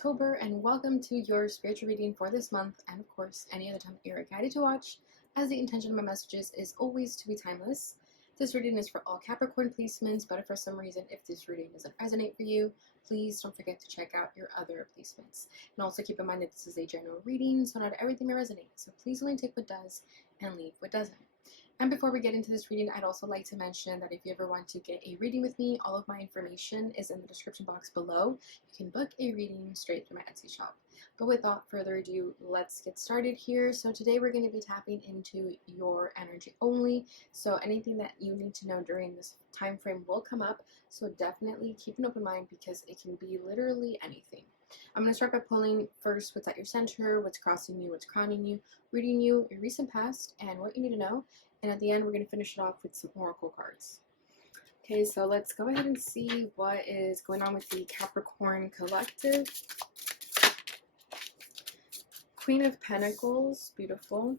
October, and welcome to your spiritual reading for this month, and of course, any other time you're guided to watch, as the intention of my messages is always to be timeless. This reading is for all Capricorn placements, but if for some reason, if this reading doesn't resonate for you, please don't forget to check out your other placements. And also keep in mind that this is a general reading, so not everything may resonate. So please only take what does and leave what doesn't. And before we get into this reading, I'd also like to mention that if you ever want to get a reading with me, all of my information is in the description box below. You can book a reading straight through my Etsy shop. But without further ado, let's get started here. So today we're going to be tapping into your energy only. So anything that you need to know during this time frame will come up. So definitely keep an open mind because it can be literally anything. I'm going to start by pulling first what's at your center, what's crossing you, what's crowning you, reading you, your recent past, and what you need to know. And at the end, we're going to finish it off with some oracle cards. Okay, so let's go ahead and see what is going on with the Capricorn collective. Queen of Pentacles, beautiful.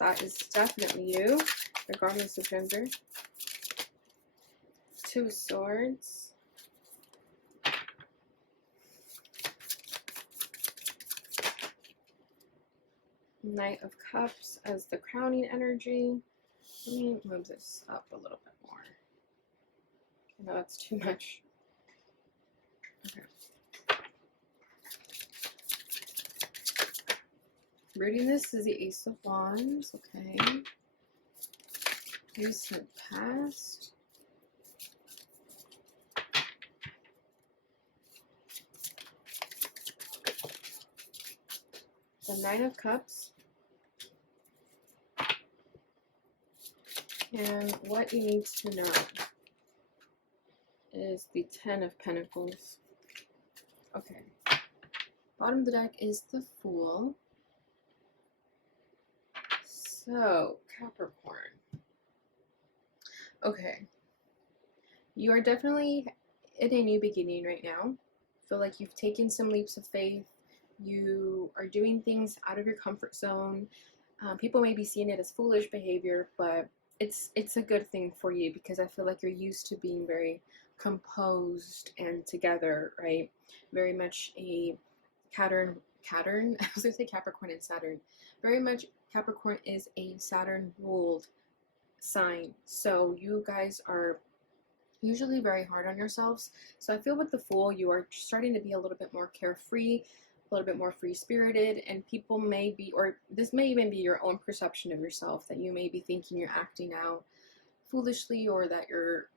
That is definitely you, regardless of gender. Two of Swords. Knight of Cups as the crowning energy. Let me move this up a little bit more. No, that's too much. Okay. Reading this is the Ace of Wands. Okay. Recent past. The Nine of Cups. And what you need to know is the Ten of Pentacles. Okay. Bottom of the deck is the Fool. So, Capricorn. Okay. You are definitely in a new beginning right now. I feel like you've taken some leaps of faith. You are doing things out of your comfort zone. People may be seeing it as foolish behavior, but it's a good thing for you because I feel like you're used to being very composed and together, right? Very much a Saturn. I was gonna say Capricorn and Saturn. Very much Capricorn is a Saturn ruled sign, so you guys are usually very hard on yourselves. So I feel with the Fool, you are starting to be a little bit more carefree, a little bit more free-spirited, and people may be, or this may even be your own perception of yourself, that you may be thinking you're acting out foolishly, or that you're,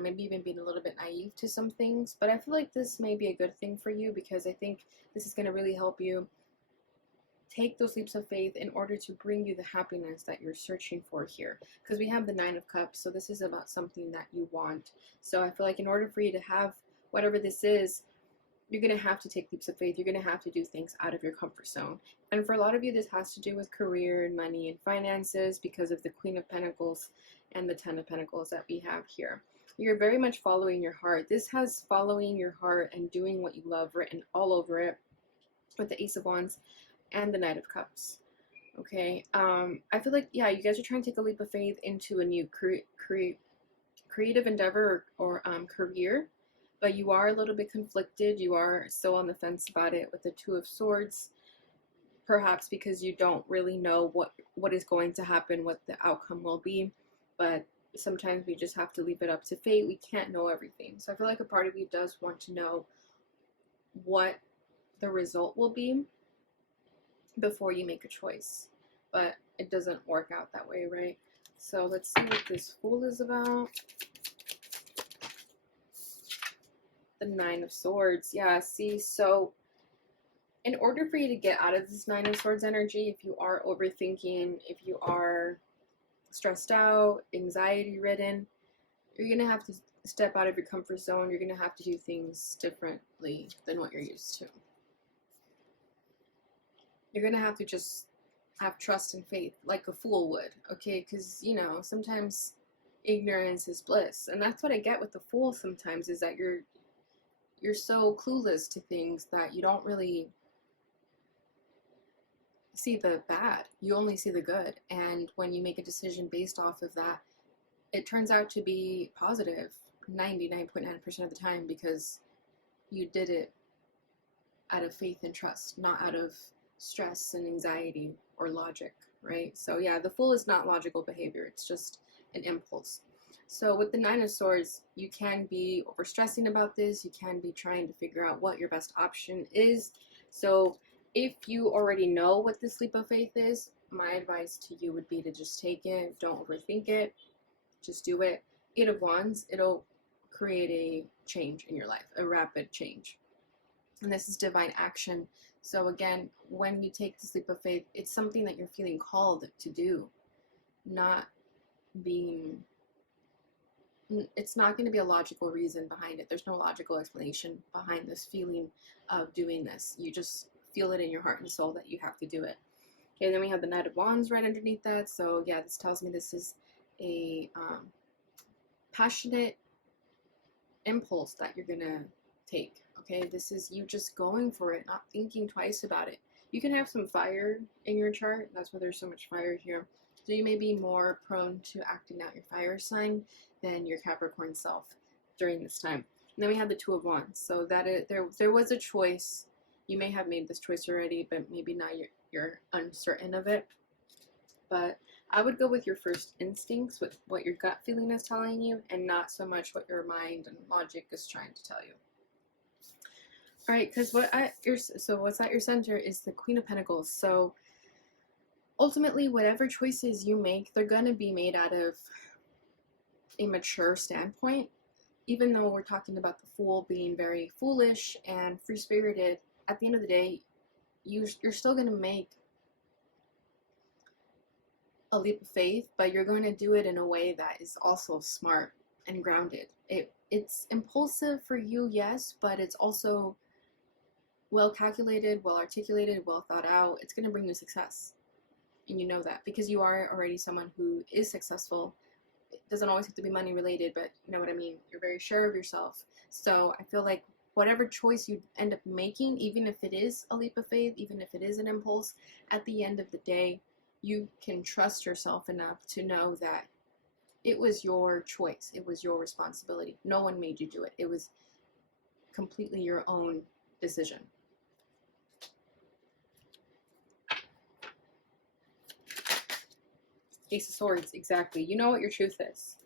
maybe even being a little bit naive to some things. But I feel like this may be a good thing for you because I think this is going to really help you take those leaps of faith in order to bring you the happiness that you're searching for here. Because we have the Nine of Cups, so this is about something that you want. So I feel like in order for you to have whatever this is, you're going to have to take leaps of faith. You're going to have to do things out of your comfort zone. And for a lot of you, this has to do with career and money and finances because of the Queen of Pentacles and the Ten of Pentacles that we have here. You're very much following your heart. This has following your heart and doing what you love written all over it with the Ace of Wands and the Knight of Cups. Okay. I feel like, yeah, you guys are trying to take a leap of faith into a new creative endeavor or career. But you are a little bit conflicted. You are still on the fence about it with the Two of Swords, perhaps because you don't really know what is going to happen, what the outcome will be. But sometimes we just have to leave it up to fate. We can't know everything. So I feel like a part of you does want to know what the result will be before you make a choice. But it doesn't work out that way, right? So let's see what this Fool is about. The Nine of Swords. Yeah, see, so in order for you to get out of this Nine of Swords energy, if you are overthinking, if you are stressed out, anxiety ridden, you're going to have to step out of your comfort zone. You're going to have to do things differently than what you're used to. You're going to have to just have trust and faith like a fool would, okay? Because, sometimes ignorance is bliss. And that's what I get with the Fool sometimes, is that you're so clueless to things that you don't really see the bad. You only see the good. And when you make a decision based off of that, it turns out to be positive 99.9% of the time because you did it out of faith and trust, not out of stress and anxiety or logic, right? So yeah, the Fool is not logical behavior. It's just an impulse. So with the Nine of Swords, you can be overstressing about this. You can be trying to figure out what your best option is. So if you already know what this leap of faith is, my advice to you would be to just take it. Don't overthink it. Just do it. Eight of Wands, it'll create a change in your life, a rapid change. And this is divine action. So again, when you take this leap of faith, it's something that you're feeling called to do, not being, it's not going to be a logical reason behind it. There's no logical explanation behind this feeling of doing this. You just feel it in your heart and soul that you have to do it. Okay, then we have the Knight of Wands right underneath that. So yeah, this tells me this is a passionate impulse that you're going to take. Okay, this is you just going for it, not thinking twice about it. You can have some fire in your chart. That's why there's so much fire here. So you may be more prone to acting out your fire sign than your Capricorn self during this time. And then we have the Two of Wands. So that is, there was a choice. You may have made this choice already, but maybe now you're uncertain of it. But I would go with your first instincts, with what your gut feeling is telling you, and not so much what your mind and logic is trying to tell you. All right, because what's at your center is the Queen of Pentacles. So ultimately, whatever choices you make, they're going to be made out of a mature standpoint. Even though we're talking about the Fool being very foolish and free-spirited, at the end of the day, you're still going to make a leap of faith, but you're going to do it in a way that is also smart and grounded. It's impulsive for you, yes, but it's also well calculated, well articulated, well thought out. It's going to bring you success. And you know that because you are already someone who is successful. It doesn't always have to be money related, but you know what I mean. You're very sure of yourself. So I feel like whatever choice you end up making, even if it is a leap of faith, even if it is an impulse, at the end of the day, you can trust yourself enough to know that it was your choice. It was your responsibility. No one made you do it. It was completely your own decision. Ace of Swords, exactly. You know what your truth is.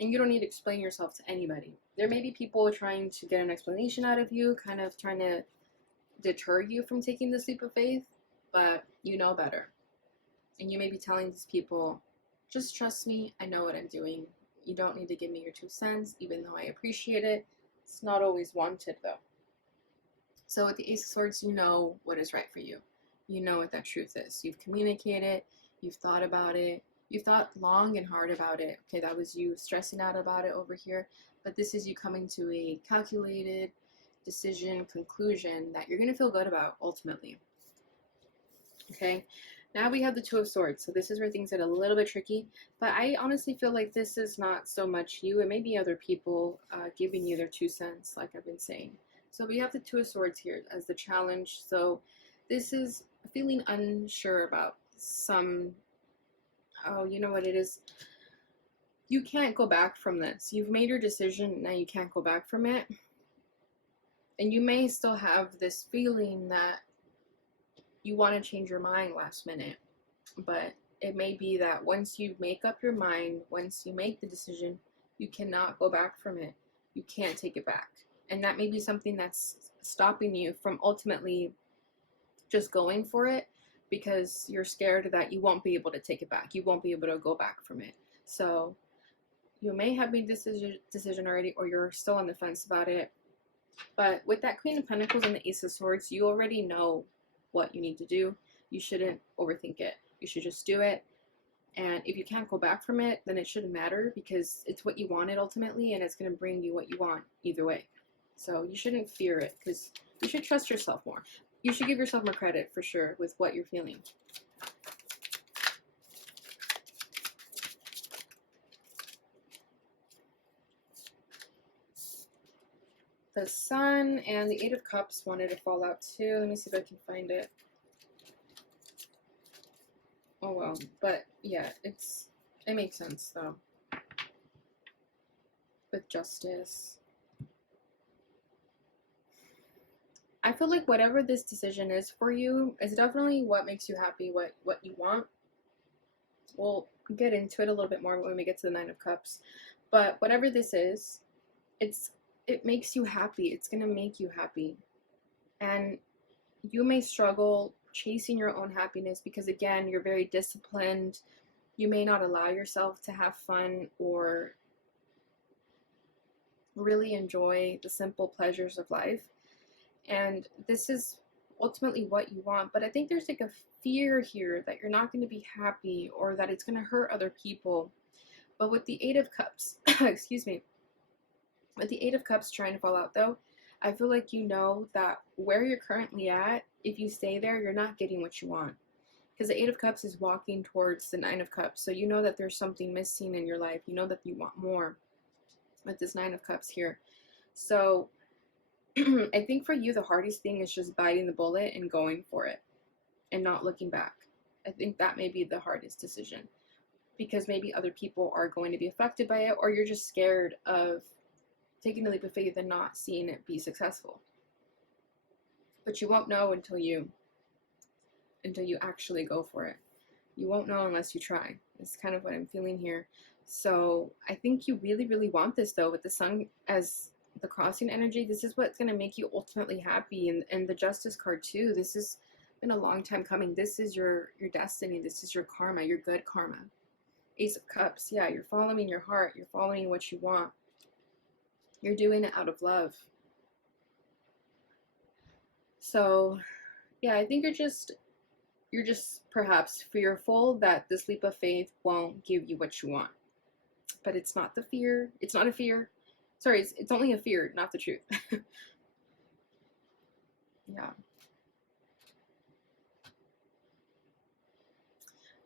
And you don't need to explain yourself to anybody. There may be people trying to get an explanation out of you, kind of trying to deter you from taking this leap of faith, but you know better. And you may be telling these people, just trust me, I know what I'm doing. You don't need to give me your 2 cents, even though I appreciate it. It's not always wanted, though. So with the Ace of Swords, you know what is right for you. You know what that truth is. You've communicated, you've thought about it, you've thought long and hard about it. Okay, that was you stressing out about it over here, but this is you coming to a calculated decision, conclusion that you're going to feel good about ultimately. Okay, now we have the Two of Swords. So this is where things get a little bit tricky, but I honestly feel like this is not so much you. It may be other people giving you their 2 cents, like I've been saying. So we have the Two of Swords here as the challenge. So this is feeling unsure about some, oh, you know what it is? You can't go back from this. You've made your decision, now you can't go back from it. And you may still have this feeling that you want to change your mind last minute, but it may be that once you make up your mind, once you make the decision, you cannot go back from it. You can't take it back. And that may be something that's stopping you from ultimately just going for it, because you're scared that you won't be able to take it back. You won't be able to go back from it. So you may have made this decision already, or you're still on the fence about it. But with that Queen of Pentacles and the Ace of Swords, you already know what you need to do. You shouldn't overthink it. You should just do it. And if you can't go back from it, then it shouldn't matter, because it's what you wanted ultimately, and it's going to bring you what you want either way. So you shouldn't fear it, because you should trust yourself more. You should give yourself more credit for sure with what you're feeling. The Sun and the Eight of Cups wanted to fall out too. Let me see if I can find it. Oh well, but yeah, it makes sense though. With Justice. I feel like whatever this decision is for you is definitely what makes you happy, what you want. We'll get into it a little bit more when we get to the Nine of Cups. But whatever this is, it makes you happy. It's gonna make you happy. And you may struggle chasing your own happiness because again, you're very disciplined. You may not allow yourself to have fun or really enjoy the simple pleasures of life. And this is ultimately what you want. But I think there's like a fear here that you're not going to be happy or that it's going to hurt other people. But with the Eight of Cups, excuse me, with the Eight of Cups trying to fall out though, I feel like you know that where you're currently at, if you stay there, you're not getting what you want. Because the Eight of Cups is walking towards the Nine of Cups. So you know that there's something missing in your life. You know that you want more with this Nine of Cups here. So I think for you, the hardest thing is just biting the bullet and going for it and not looking back. I think that may be the hardest decision because maybe other people are going to be affected by it, or you're just scared of taking a leap of faith and not seeing it be successful. But you won't know until you actually go for it. You won't know unless you try. It's kind of what I'm feeling here. So I think you really, really want this though, with the Sun as the crossing energy. This is what's going to make you ultimately happy. And the Justice card too. This has been a long time coming. This is your destiny. This is your karma, your good karma. Ace of Cups. Yeah, you're following your heart. You're following what you want. You're doing it out of love. So yeah, I think you're just perhaps fearful that this leap of faith won't give you what you want. But it's not the fear. It's not a fear. Sorry, it's only a fear, not the truth. Yeah.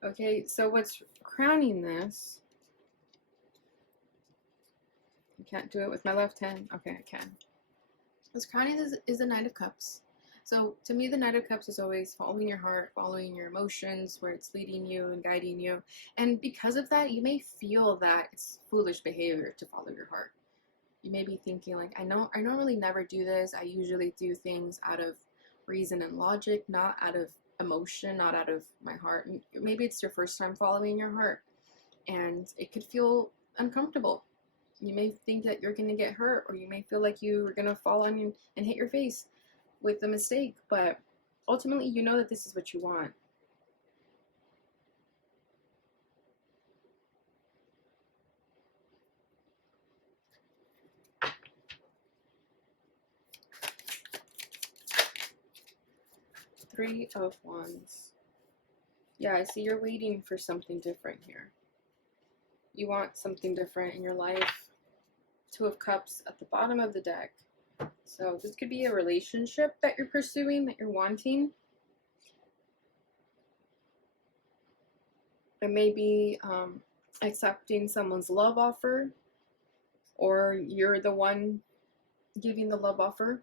Okay, so what's crowning this? I can't do it with my left hand. Okay, I can. What's crowning this is the Knight of Cups. So to me, the Knight of Cups is always following your heart, following your emotions, where it's leading you and guiding you. And because of that, you may feel that it's foolish behavior to follow your heart. You may be thinking like, I normally never do this. I usually do things out of reason and logic, not out of emotion, not out of my heart. And maybe it's your first time following your heart and it could feel uncomfortable. You may think that you're going to get hurt, or you may feel like you're going to fall on you and hit your face with a mistake, but ultimately you know that this is what you want. Three of Wands. Yeah, I see you're waiting for something different here. You want something different in your life. Two of Cups at the bottom of the deck. So this could be a relationship that you're pursuing, that you're wanting. It may be accepting someone's love offer, or you're the one giving the love offer.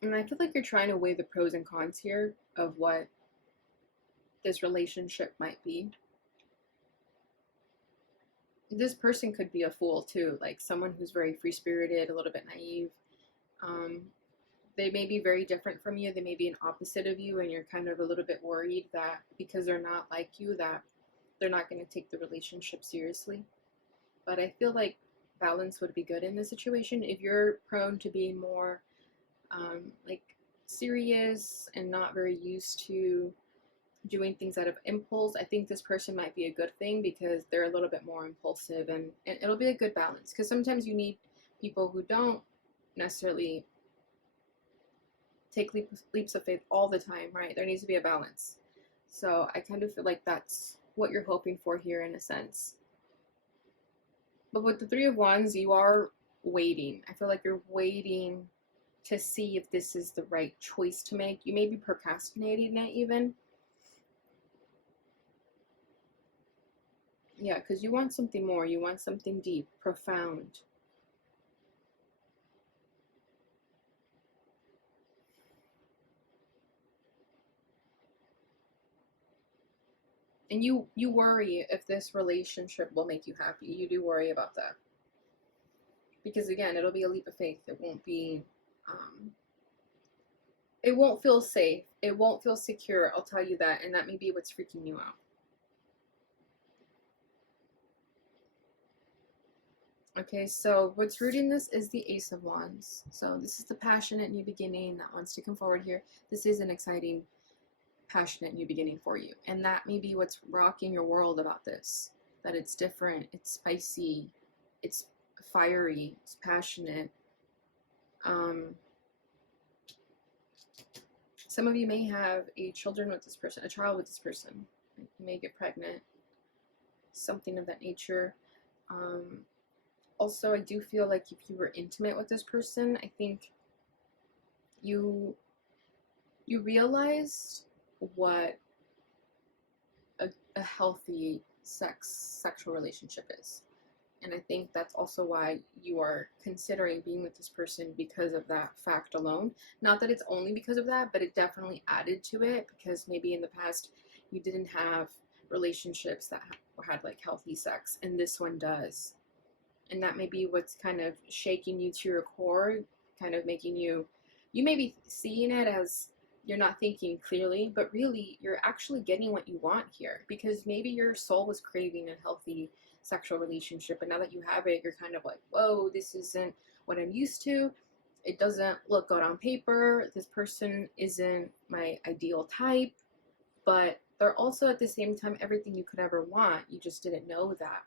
And I feel like you're trying to weigh the pros and cons here of what this relationship might be. This person could be a fool too, like someone who's very free-spirited, a little bit naive. They may be very different from you. They may be an opposite of you, and you're kind of a little bit worried that because they're not like you, that they're not going to take the relationship seriously. But I feel like balance would be good in this situation. If you're prone to being more like serious and not very used to doing things out of impulse, I think this person might be a good thing because they're a little bit more impulsive, and it'll be a good balance, because sometimes you need people who don't necessarily take leaps of faith all the time, right? There needs to be a balance. So I kind of feel like that's what you're hoping for here in a sense. But with the Three of Wands, you are waiting. I feel like you're waiting to see if this is the right choice to make. You may be procrastinating it even. Yeah, because you want something more. You want something deep, profound. And you worry if this relationship will make you happy. You do worry about that. Because again, it'll be a leap of faith. It won't feel safe. It won't feel secure. I'll tell you that. And that may be what's freaking you out. Okay, so what's rooting this is the Ace of Wands. So this is the passionate new beginning that wants to come forward here. This is an exciting, passionate new beginning for you. And that may be what's rocking your world about this. That it's different, it's spicy, it's fiery, it's passionate. Some of you may have a child with this person. You may get pregnant, something of that nature. Also, I do feel like if you were intimate with this person, I think you realized what a healthy sexual relationship is. And I think that's also why you are considering being with this person, because of that fact alone. Not that it's only because of that, but it definitely added to it, because maybe in the past you didn't have relationships that had like healthy sex, and this one does. And that may be what's kind of shaking you to your core, kind of making you may be seeing it as you're not thinking clearly, but really you're actually getting what you want here, because maybe your soul was craving a healthy sexual relationship, and now that you have it, you're kind of like, whoa, this isn't what I'm used to. It doesn't look good on paper. This person isn't my ideal type, but they're also at the same time everything you could ever want. You just didn't know that.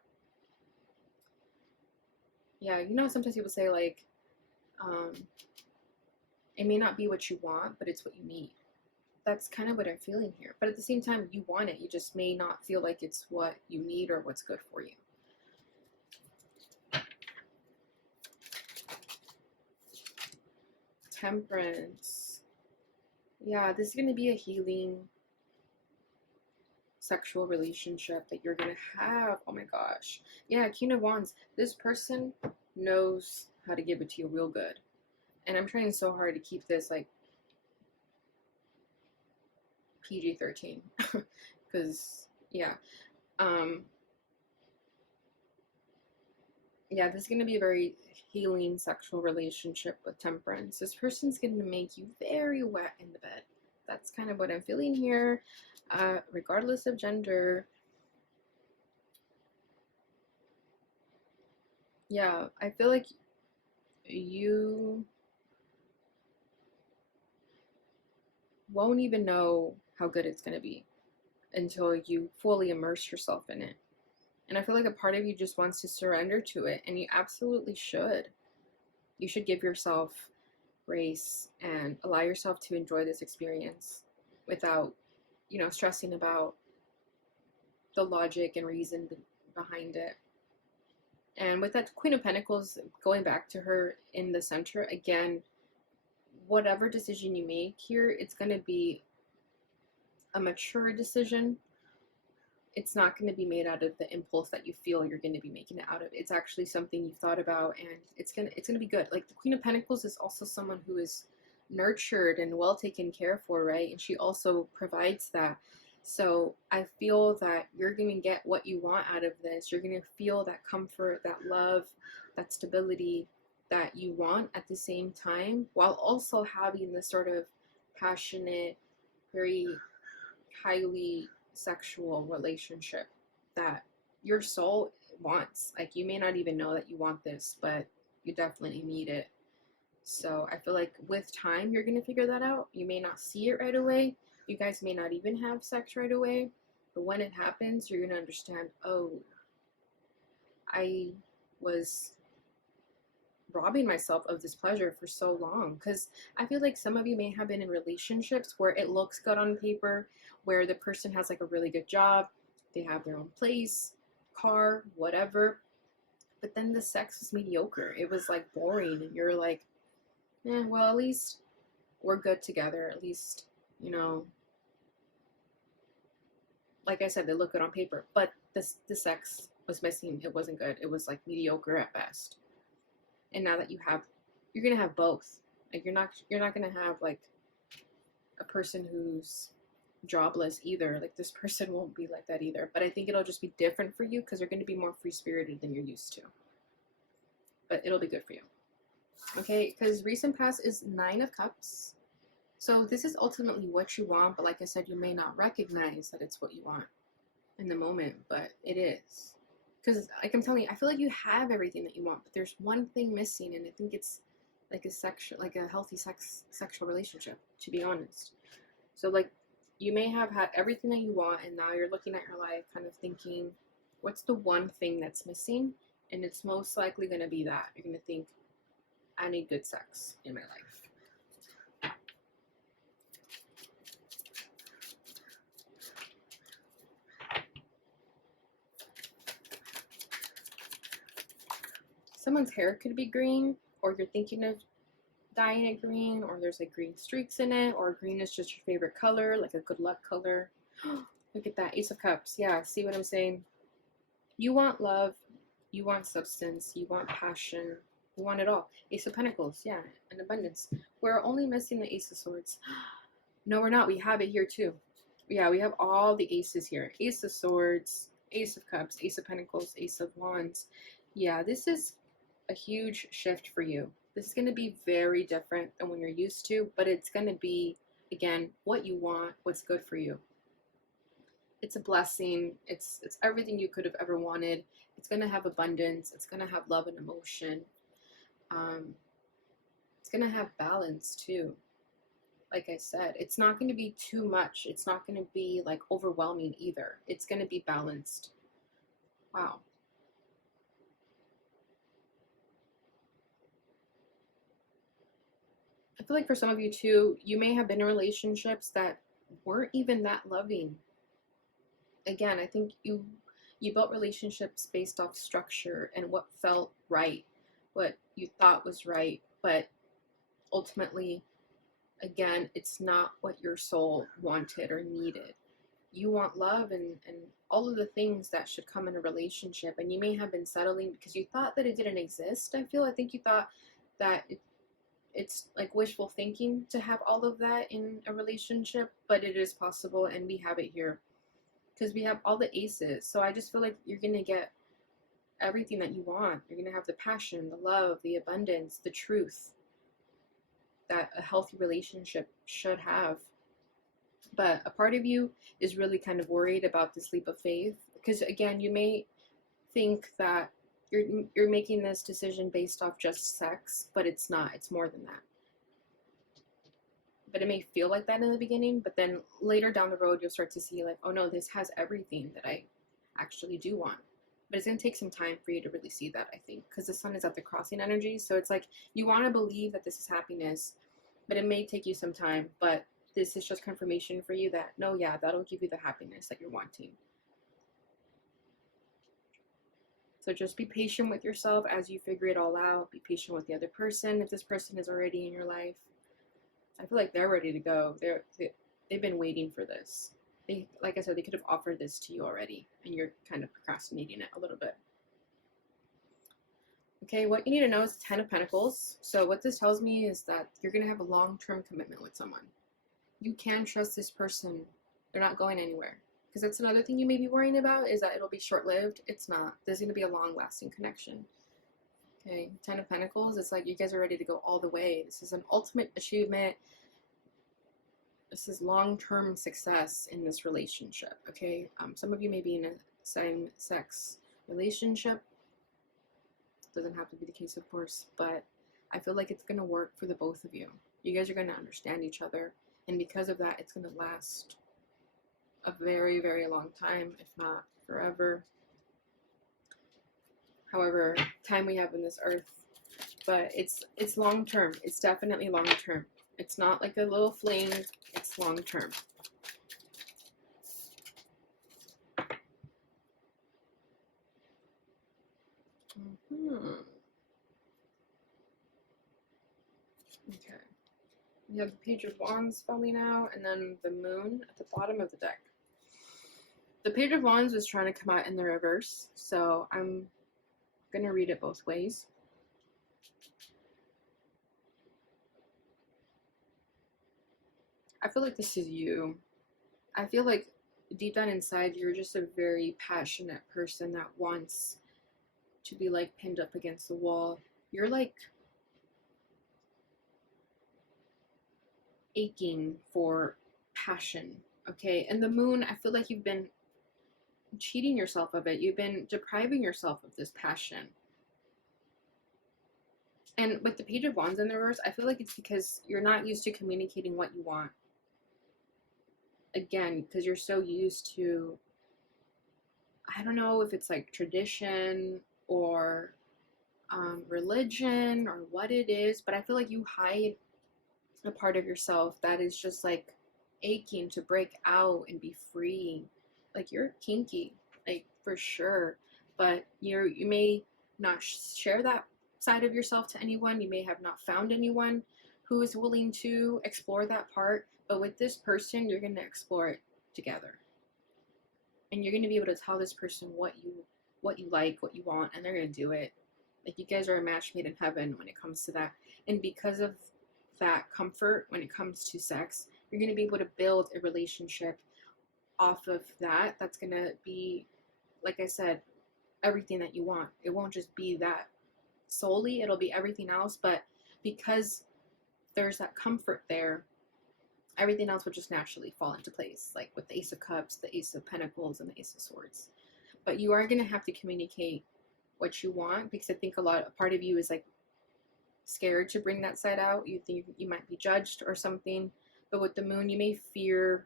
Yeah, you know, sometimes people say like, it may not be what you want, but it's what you need. That's kind of what I'm feeling here. But at the same time, you want it. You just may not feel like it's what you need or what's good for you. Temperance. Yeah, this is going to be a healing sexual relationship that you're going to have. Oh my gosh. Yeah, King of Wands. This person knows how to give it to you real good. And I'm trying so hard to keep this like PG-13. Because, yeah. Yeah, this is going to be a very healing sexual relationship with Temperance. This person's going to make you very wet in the bed. That's kind of what I'm feeling here, regardless of gender. Yeah, I feel like you won't even know how good it's going to be until you fully immerse yourself in it. And I feel like a part of you just wants to surrender to it, and you absolutely should. You should give yourself grace and allow yourself to enjoy this experience without, you know, stressing about the logic and reason behind it. And with that Queen of Pentacles, going back to her in the center, again, whatever decision you make here, it's going to be a mature decision. It's not going to be made out of the impulse that you feel you're going to be making it out of. It's actually something you've thought about, and it's going to be good. Like the Queen of Pentacles is also someone who is nurtured and well taken care for, right? And she also provides that. So I feel that you're going to get what you want out of this. You're going to feel that comfort, that love, that stability that you want at the same time, while also having this sort of passionate, very highly sexual relationship that your soul wants. Like, you may not even know that you want this, but you definitely need it. So I feel like with time, you're going to figure that out. You may not see it right away. You guys may not even have sex right away. But when it happens, you're going to understand, oh, I was robbing myself of this pleasure for so long. Because I feel like some of you may have been in relationships where it looks good on paper, where the person has like a really good job, they have their own place, car, whatever, but then the sex was mediocre. It was like boring, and you're like, well, at least we're good together. At least, you know, like I said, they look good on paper, but the sex was missing. It wasn't good. It was like mediocre at best. And now that you're gonna have both. Like you're not gonna have like a person who's jobless either. Like this person won't be like that either. But I think it'll just be different for you because you're gonna be more free spirited than you're used to. but it'll be good for you. Okay, because recent past is 9 of Cups. So this is ultimately what you want, but like I said, you may not recognize that it's what you want in the moment, but it is. Because like I'm telling you, I feel like you have everything that you want, but there's one thing missing, and I think it's like a healthy sexual relationship, to be honest. So like you may have had everything that you want, and now you're looking at your life kind of thinking, what's the one thing that's missing? And it's most likely going to be that. You're going to think, I need good sex in my life. Someone's hair could be green, or you're thinking of dyeing it green, or there's like green streaks in it, or green is just your favorite color, like a good luck color. Look at that, Ace of Cups. Yeah, see what I'm saying? You want love, you want substance, you want passion, you want it all. Ace of Pentacles, yeah, and abundance. We're only missing the Ace of Swords. No, we're not. We have it here too. Yeah, we have all the aces here. Ace of Swords, Ace of Cups, Ace of Pentacles, Ace of Wands. Yeah, this is a huge shift for you. This is going to be very different than when you're used to, but it's going to be, again, what you want, what's good for you. It's a blessing. It's everything you could have ever wanted. It's going to have abundance. It's going to have love and emotion. It's going to have balance too. Like I said, it's not going to be too much. It's not going to be like overwhelming either. It's going to be balanced. Wow. I feel like for some of you too, you may have been in relationships that weren't even that loving. Again, I think you built relationships based off structure and what felt right, what you thought was right, but ultimately, again, it's not what your soul wanted or needed. You want love and all of the things that should come in a relationship, and you may have been settling because you thought that it didn't exist. I think you thought that it's like wishful thinking to have all of that in a relationship, but it is possible, and we have it here because we have all the aces. So I just feel like you're gonna get everything that you want. You're gonna have the passion, the love, the abundance, the truth that a healthy relationship should have. But a part of you is really kind of worried about this leap of faith because, again, you may think that you're making this decision based off just sex, but it's not. It's more than that. But it may feel like that in the beginning, but then later down the road, you'll start to see like, oh no, this has everything that I actually do want. But it's going to take some time for you to really see that, I think, because the sun is at the crossing energy. So it's like you want to believe that this is happiness, but it may take you some time. But this is just confirmation for you that, no, yeah, that'll give you the happiness that you're wanting. So just be patient with yourself as you figure it all out. Be patient with the other person. If this person is already in your life, I feel like they're ready to go. They've been waiting for this. Like I said, they could have offered this to you already, and you're kind of procrastinating it a little bit. Okay, what you need to know is 10 of Pentacles. So what this tells me is that you're going to have a long-term commitment with someone. You can trust this person. They're not going anywhere. Because that's another thing you may be worrying about, is that it'll be short-lived. It's not. There's going to be a long-lasting connection. Okay, 10 of Pentacles, it's like you guys are ready to go all the way. This is an ultimate achievement. This is long-term success in this relationship, okay? Some of you may be in a same-sex relationship. Doesn't have to be the case, of course, but I feel like it's going to work for the both of you. You guys are going to understand each other, and because of that, it's going to last a very, very long time, if not forever. However time we have in this earth, but it's long term. It's definitely long term. It's not like a little fling. It's long term. Okay. We have the Page of Wands falling out, and then the Moon at the bottom of the deck. The Page of Wands is trying to come out in the reverse, so I'm going to read it both ways. I feel like this is you. I feel like deep down inside, you're just a very passionate person that wants to be like pinned up against the wall. you're like aching for passion, okay? And the moon, I feel like you've been cheating yourself of it. You've been depriving yourself of this passion. And with the Page of Wands in the reverse, I feel like it's because you're not used to communicating what you want. Again, because you're so used to, I don't know if it's like tradition or religion or what it is, but I feel like you hide a part of yourself that is just like aching to break out and be free. Like you're kinky, like for sure, but you may not share that side of yourself to anyone. You may have not found anyone who is willing to explore that part, but with this person, you're going to explore it together. And you're going to be able to tell this person what you like, what you want, and they're going to do it. Like you guys are a match made in heaven when it comes to that. And because of that comfort when it comes to sex, you're going to be able to build a relationship off of that. That's going to be, like I said, everything that you want. It won't just be that solely, it'll be everything else. But because there's that comfort there, everything else will just naturally fall into place, like with the Ace of Cups, the Ace of Pentacles, and the Ace of Swords. But you are going to have to communicate what you want, because I think a part of you is like scared to bring that side out. You think you might be judged or something. But with the moon, you may fear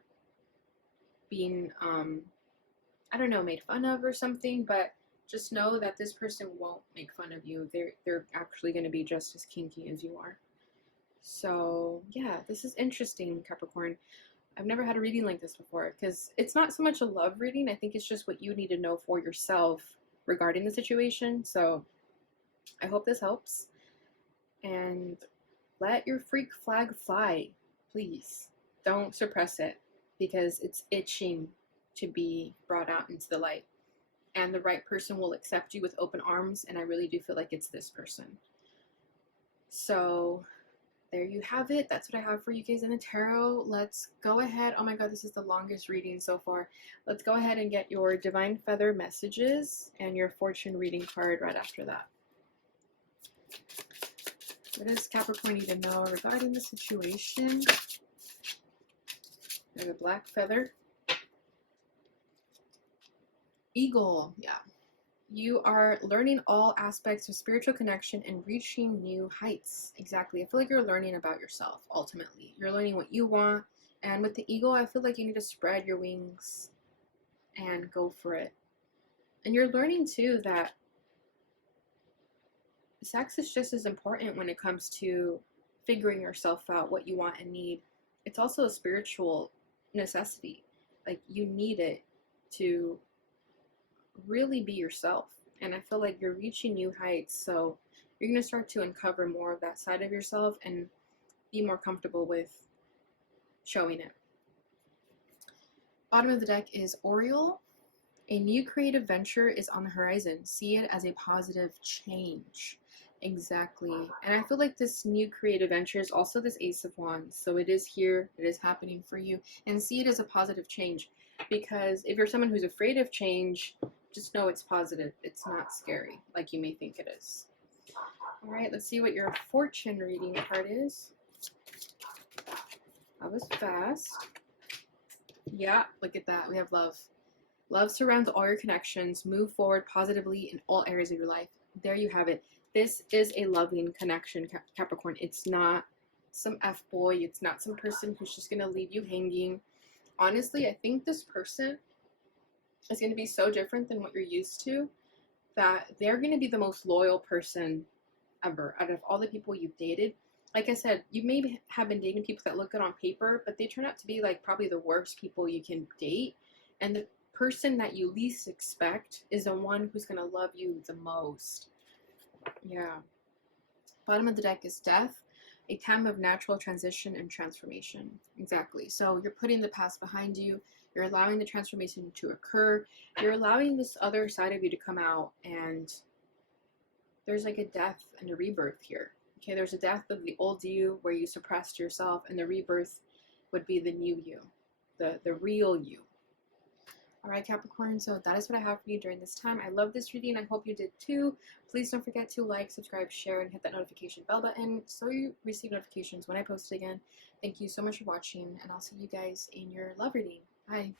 being I don't know, made fun of or something. But just know that this person won't make fun of you. They're actually going to be just as kinky as you are. So yeah, this is interesting, Capricorn. I've never had a reading like this before, because it's not so much a love reading. I think it's just what you need to know for yourself regarding the situation. So I hope this helps. And let your freak flag fly, please. Don't suppress it, because it's itching to be brought out into the light. And the right person will accept you with open arms, and I really do feel like it's this person. So there you have it. That's what I have for you guys in the tarot. Let's go ahead. Oh my god, this is the longest reading so far. Let's go ahead and get your Divine Feather messages and your fortune reading card right after that. What does Capricorn need to know regarding the situation? There's a black feather. Eagle, yeah. You are learning all aspects of spiritual connection and reaching new heights. Exactly. I feel like you're learning about yourself, ultimately. You're learning what you want. And with the eagle, I feel like you need to spread your wings and go for it. And you're learning, too, that sex is just as important when it comes to figuring yourself out, what you want and need. It's also a spiritual necessity. Like, you need it to really be yourself. And I feel like you're reaching new heights, so you're going to start to uncover more of that side of yourself and be more comfortable with showing it. Bottom of the deck is Oriole. A new creative venture is on the horizon. See it as a positive change. Exactly. And I feel like this new creative venture is also this Ace of Wands. So it is here. It is happening for you. And see it as a positive change. Because if you're someone who's afraid of change, just know it's positive. It's not scary like you may think it is. All right, let's see what your fortune reading card is. That was fast. Yeah, look at that. We have love. Love surrounds all your connections. Move forward positively in all areas of your life. There you have it. This is a loving connection, Capricorn. It's not some F-boy. It's not some person who's just going to leave you hanging. Honestly, I think this person is going to be so different than what you're used to that they're going to be the most loyal person ever out of all the people you've dated. Like I said, you may have been dating people that look good on paper, but they turn out to be like probably the worst people you can date. And the person that you least expect is the one who's going to love you the most. Yeah. Bottom of the deck is Death, a time of natural transition and transformation. Exactly. So you're putting the past behind you. You're allowing the transformation to occur. You're allowing this other side of you to come out, and there's like a death and a rebirth here. Okay, there's a death of the old you where you suppressed yourself, and the rebirth would be the new you, the real you. Alright, Capricorn, so that is what I have for you during this time. I love this reading. I hope you did too. Please don't forget to like, subscribe, share, and hit that notification bell button so you receive notifications when I post it again. Thank you so much for watching, and I'll see you guys in your love reading. Bye.